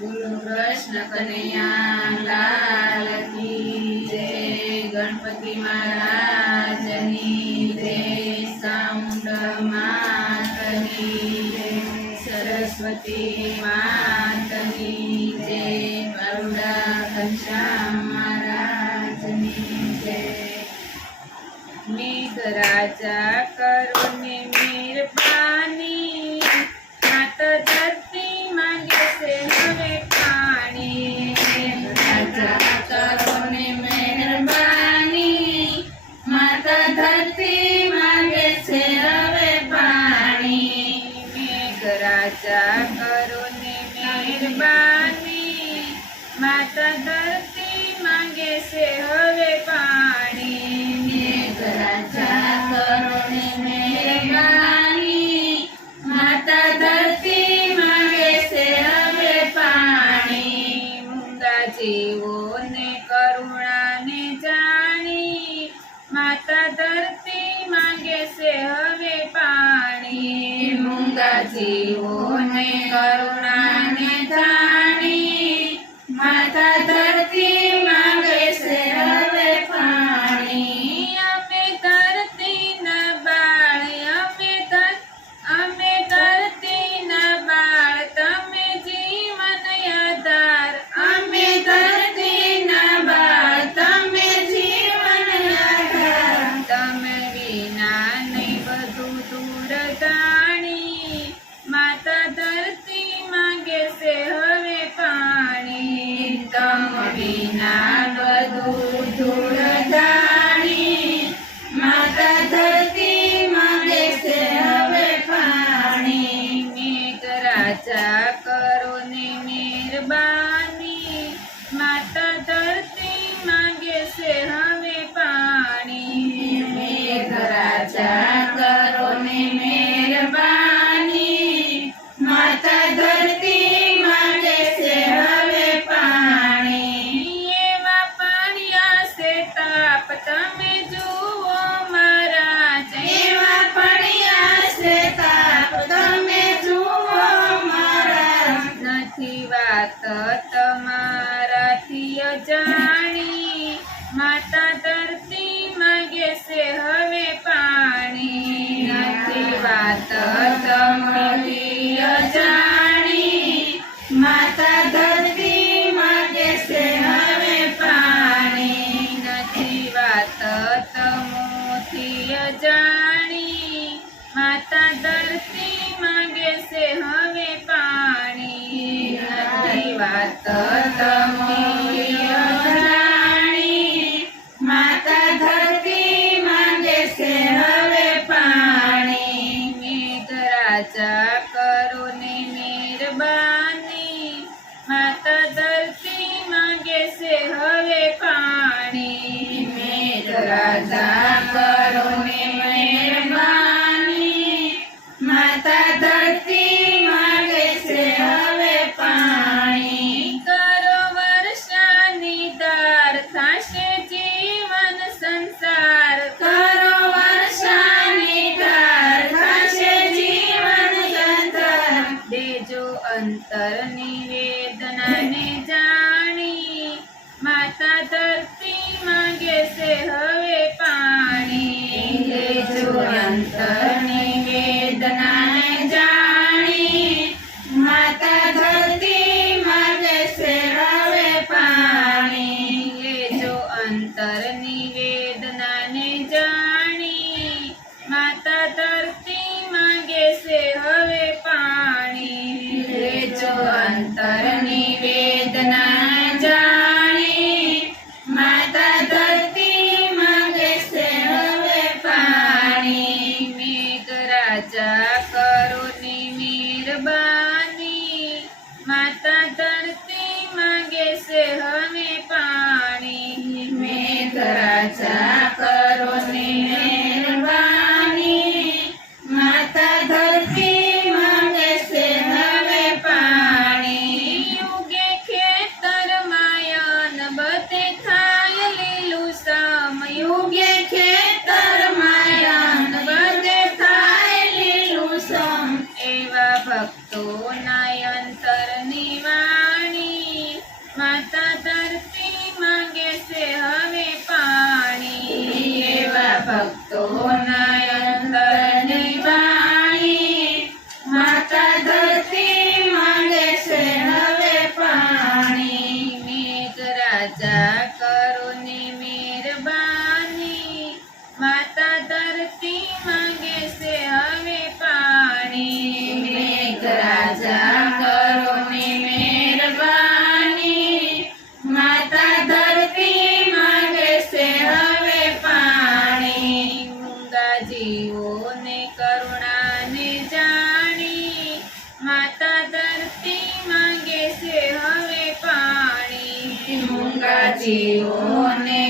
બોલો કૃષ્ણ કનૈયા લાલ કી જય, ગણપતિ મહારાજની જય, સાઉન્ડ માતની જય, સરસ્વતી માતની જય, બરુડા ઘનશ્યામ મહારાજની જય। મેઘરાજા કરો ને મહેરબાની, માત ધરતી માંગે છે હવે પાણી। મેઘરાજા કરો ને મહેરબાની, માત ધરતી માંગે છે હવે પાણી। મેઘરાજા કરો ને મહેરબાની, માત ધરતી માંગે છે હવે પાણી। મેઘરાજા કરો ને મહેરબાની, માતા ધરતી માંગે છે હવે પાણી। મૂંગા જીવોને કરુણાને જાણી, માતા ધરતી માંગે છે હવે પાણી। મૂંગા જીવોને કરુણાને જાણી, માતા ધરતી માંગે છે હવે પાણી। અમે ધરતીના બાળ, અમે ધરતીના બાળ, તમે જીવન આધાર। અમે ધરતીના બાળ, તમે જીવન આધાર। તમે વિના નહીં બધું દૂર જાણી, માતા ધરતી માંગે છે હવે પાણી। તમ વિના બધું દૂર જાણી, માતા ધરતી માંગે છે હવે પાણી। મેઘરાજા કરો ને મહેરબાની, માતા ધરતી માંગે છે હવે પાણી। મેઘરાજા કરો ને મહેરબાની, માતા ધરતી માંગે છે હવે પાણી। એવા પાણિયા છે તાપ તમે જુઓ મહારાજ, એવા પાણિયા છે તાપ તમે જુઓ મહારાજ। નથી વાત તમારાથી અજાણી, માતા ધરતી માંગે છે હવે પાણી। નથી વાત તમારી અજાણી, માતા ધરતી માંગે છે હવે પાણી। નથી વાત તમોથી અજાણી, માતા ધરતી માંગે છે હવે પાણી। નથી વાત તમોથી અજાણી, માતા ધરતી માંગે છે હવે પાણી। મેઘરાજા કરો ને મહેરબાની, માતા ધરતી માંગે છે હવે પાણી। મેઘરાજા કરો ને મહેરબાની, માતા ધરતી માંગે છે હવે પાણી। કરો વર્ષાની ધાર, થાશે જીવન સંસાર। કરો વર્ષાની ધાર, થાશે જીવન સંસાર। દેજો અંતરની વેદનાને જાણી, માતા ધરતી માંગે છે હવે પાણી। દેજો અંતરની વેદનાને જાણી, માતા ધરતી માંગે છે હવે પાણી। લેજો અંતરની વેદનાને જાણી, માતા ધરતી માંગે છે હવે પાણી। લેજો અંતરની વેદના જાણી, માતા ધરતી માંગે છે હવે પાણી। મેઘરાજા કરો ને મહેરબાની, માતા ધરતી માંગે છે હવે પાણી। મેઘરાજા કરો ને મહેરબાની, માતા ધરતી માંગે છે હવે પાણી। ઉગે ખેતરમાં અન્ન, બધે થાય લીલુંછમ। ઉગે ખેતરમાં અન્ન, બધે થાય લીલુંછમ। એવા ભક્તોના અંતરની રાજા કરો ને મહેરબાની, માતા ધરતી માંગે છે હવે પાણી. મેઘરાજા કરો ને મહેરબાની, માતા ધરતી માંગે છે હવે પાણી. મૂંગા જીવોને કરુણાને જાણી, માતા ધરતી માંગે છે હવે પાણી. મૂંગા જીવોને